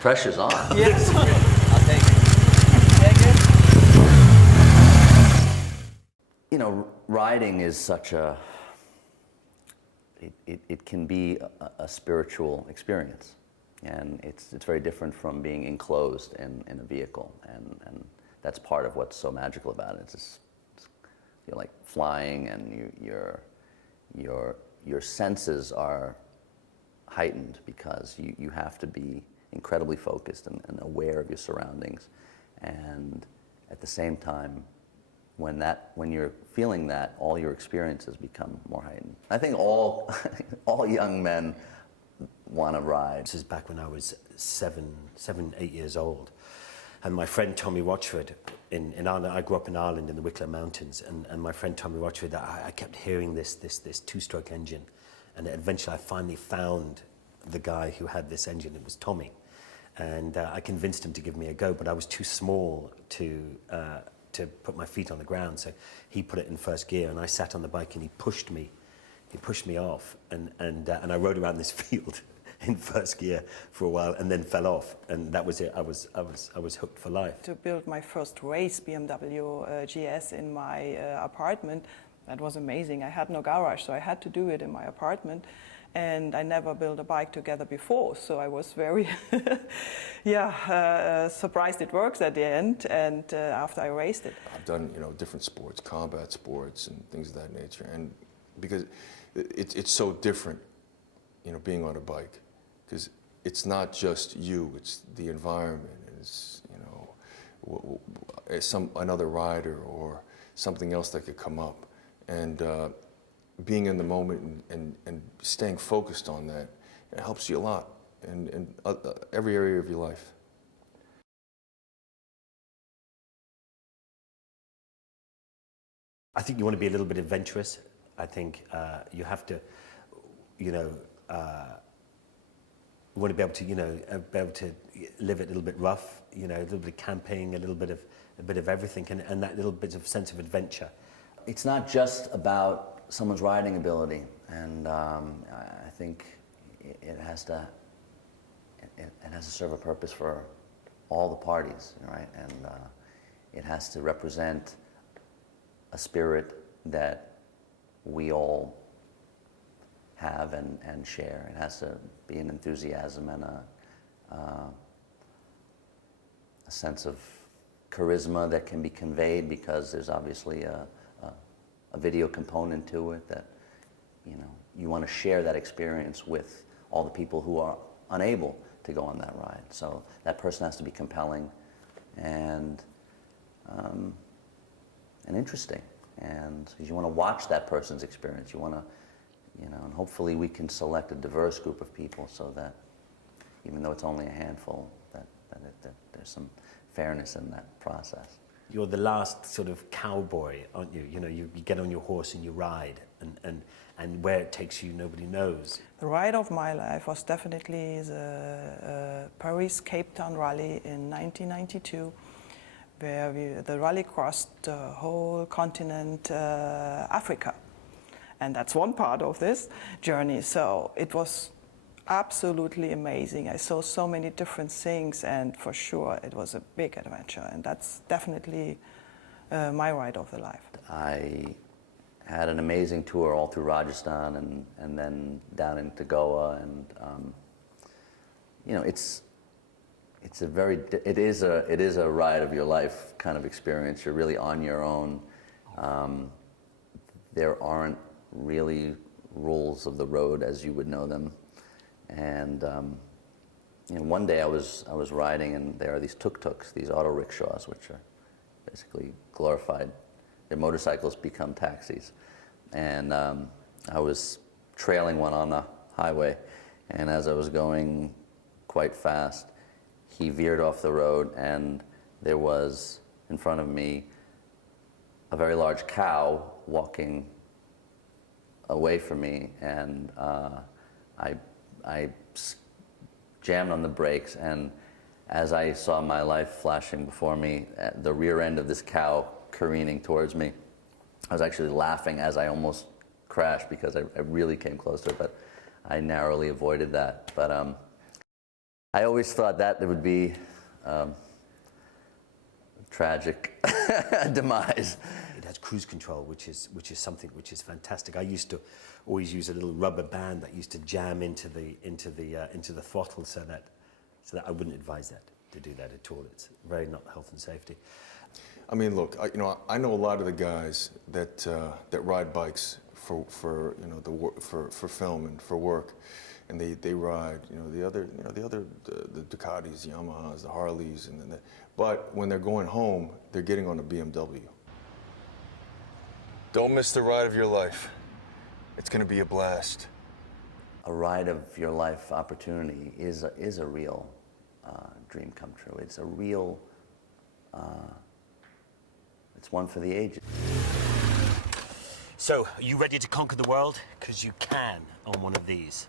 Pressure's on. Yes. I'll take it. You know, riding is such a, it can be a spiritual experience. And it's very different from being enclosed in a vehicle. And that's part of what's so magical about it. It's just, you're like flying, and your senses are heightened because you have to be incredibly focused and aware of your surroundings. And at the same time, when you're feeling that, all your experiences become more heightened. I think all young men want to ride. This is back when I was 8 years old. And my friend Tommy Rochford in Ireland, I grew up in Ireland in the Wicklow Mountains, and my friend Tommy Rochford, I kept hearing this two-stroke engine. And eventually I finally found the guy who had this engine. It was Tommy. And I convinced him to give me a go, but I was too small to put my feet on the ground. So he put it in first gear, and I sat on the bike, and he pushed me off, and I rode around this field in first gear for a while, and then fell off, and that was it. I was hooked for life. To build my first race BMW GS in my apartment, that was amazing. I had no garage, so I had to do it in my apartment, and I never built a bike together before, so I was very surprised it works at the end, and after I raced it. I've done, different sports, combat sports and things of that nature, and because it's so different, being on a bike, because it's not just you, it's the environment, it's, another rider or something else that could come up, and being in the moment and staying focused on that, it helps you a lot in every area of your life. I think you want to be a little bit adventurous. I think you have to, want to be able to live it a little bit rough, a little bit of camping, a bit of everything, and that little bit of sense of adventure. It's not just about someone's riding ability, and I think it has to serve a purpose for all the parties, right? And it has to represent a spirit that we all have and share. It has to be an enthusiasm and a sense of charisma that can be conveyed, because there's obviously a video component to it that, you want to share that experience with all the people who are unable to go on that ride. So that person has to be compelling and interesting, and because you want to watch that person's experience, you want to, and hopefully we can select a diverse group of people so that even though it's only a handful, that there's some fairness in that process. You're the last sort of cowboy, aren't you? You get on your horse and you ride, and where it takes you, nobody knows. The ride of my life was definitely the Paris-Cape Town rally in 1992, where the rally crossed the whole continent, Africa. And that's one part of this journey. So it was absolutely amazing. I saw so many different things, and for sure it was a big adventure, and that's definitely my ride of the life. I had an amazing tour all through Rajasthan and then down into Goa, and it is a ride of your life kind of experience. You're really on your own. There aren't really rules of the road as you would know them. And one day I was riding, and there are these tuk-tuks, these auto rickshaws, which are basically glorified. Their motorcycles become taxis. And I was trailing one on the highway, and as I was going quite fast, he veered off the road, and there was in front of me a very large cow walking away from me, and I jammed on the brakes, and as I saw my life flashing before me, the rear end of this cow careening towards me, I was actually laughing as I almost crashed, because I really came close to it, but I narrowly avoided that. But I always thought that it would be tragic demise. It has cruise control, which is something which is fantastic. I used to always use a little rubber band that used to jam into the throttle, so that I wouldn't advise that to do that at all. It's very not health and safety. I mean, look, I know a lot of the guys that ride bikes for film and for work, and they ride the Ducatis, the Yamahas, the Harleys, but when they're going home, they're getting on a BMW. Don't miss the ride of your life. It's going to be a blast. A ride of your life opportunity is a real dream come true. It's a real, it's one for the ages. So, are you ready to conquer the world? Because you can on one of these.